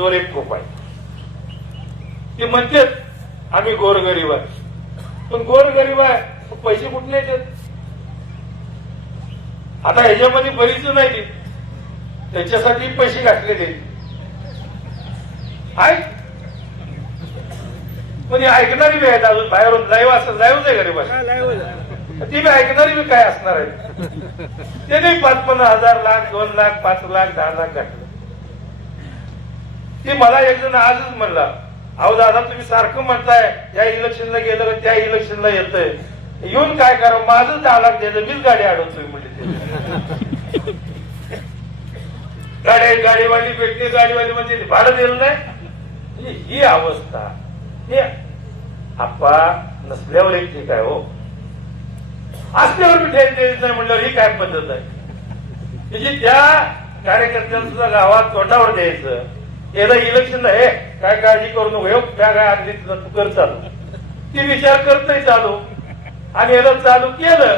वर एक खूप आहे ते म्हणतात आम्ही गोरगरीब आहे, पण गोरगरीब आहे पैसे कुठले येतात? आता ह्याच्यामध्ये बरीच नाही त्याच्यासाठी पैसे घातलेले आहेत, म्हणजे ऐकणारी बी आहेत अजून बाहेरून लाईव्ह असं लाईव्हच आहे गरीब ती बी ऐकणारी बी काय असणार आहे ते नाही 5-50,000 लाख 2 लाख 5 लाख 10 लाख घातले. ती मला एक जण आजच म्हणला, अहो दादा तुम्ही सारखं म्हणताय या इलेक्शनला गेलं त्या इलेक्शनला येतंय, येऊन काय करा माझं 10 लाख द्यायचं मीच गाडी अडवतोय म्हणजे गाडीवाली भेटते गाडीवाली म्हणजे भाडं दिलं नाही. ही अवस्था हे आपा नसल्यावर एक ठीक आहे, हो असल्यावर मी ठेव द्यायचं नाही म्हणल्यावर ही काय पद्धत आहे? म्हणजे त्या कार्यकर्त्यांना सुद्धा गावात तोंडावर द्यायचं, याला इलेक्शनला हे काय काळजी करू नको, त्या काय आणली तुझा तू कर चालू, ती विचार करतय चालू आणि याला चालू केलं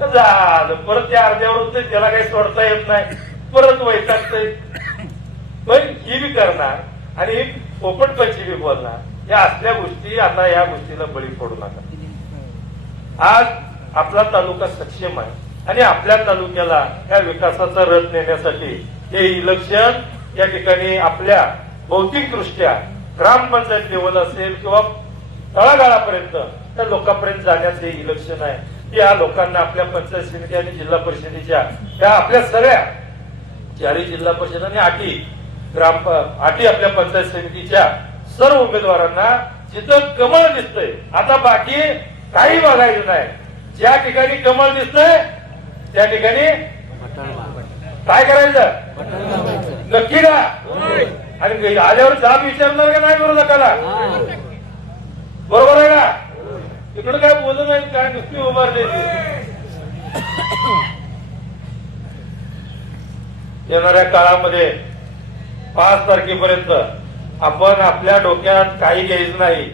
तर झालं, परत त्या अर्ध्यावर होत त्याला काही सोडता येत नाही, परत वैतागतय. पण ही बी करणार आणि ही पोपटपंची बी बोलणार, या असल्या गोष्टी आता या गोष्टीला बळी पडू नका. आज आपला तालुका सक्षम आहे आणि आपल्या तालुक्याला या विकासाचा रथ नेण्यासाठी हे इलेक्शन या ठिकाणी आपल्या भौतिकदृष्ट्या ग्रामपंचायत लेवल असेल किंवा तळागाळापर्यंत त्या लोकांपर्यंत जाण्याचं हे इलेक्शन आहे. या लोकांना आपल्या पंचायत समिती आणि जिल्हा परिषदेच्या त्या आपल्या सगळ्या 4 जिल्हा परिषद आणि 8 आपल्या पंचायत समितीच्या सर्व उमेदवारांना जिथं कमळ दिसतंय, आता बाकी काही बघायचं नाही, ज्या ठिकाणी कमळ दिसतंय त्या ठिकाणी काय करायचं नक्की का? आणि आल्यावर जाब विचारणार का नाही विरोधकाला? बरोबर आहे का? तिकडं काय बोलत नाही, काय नुसती उभारली. येणाऱ्या काळामध्ये 5 तारखेपर्यंत आपण आपल्या डोक्यात काही घ्यायचं नाही.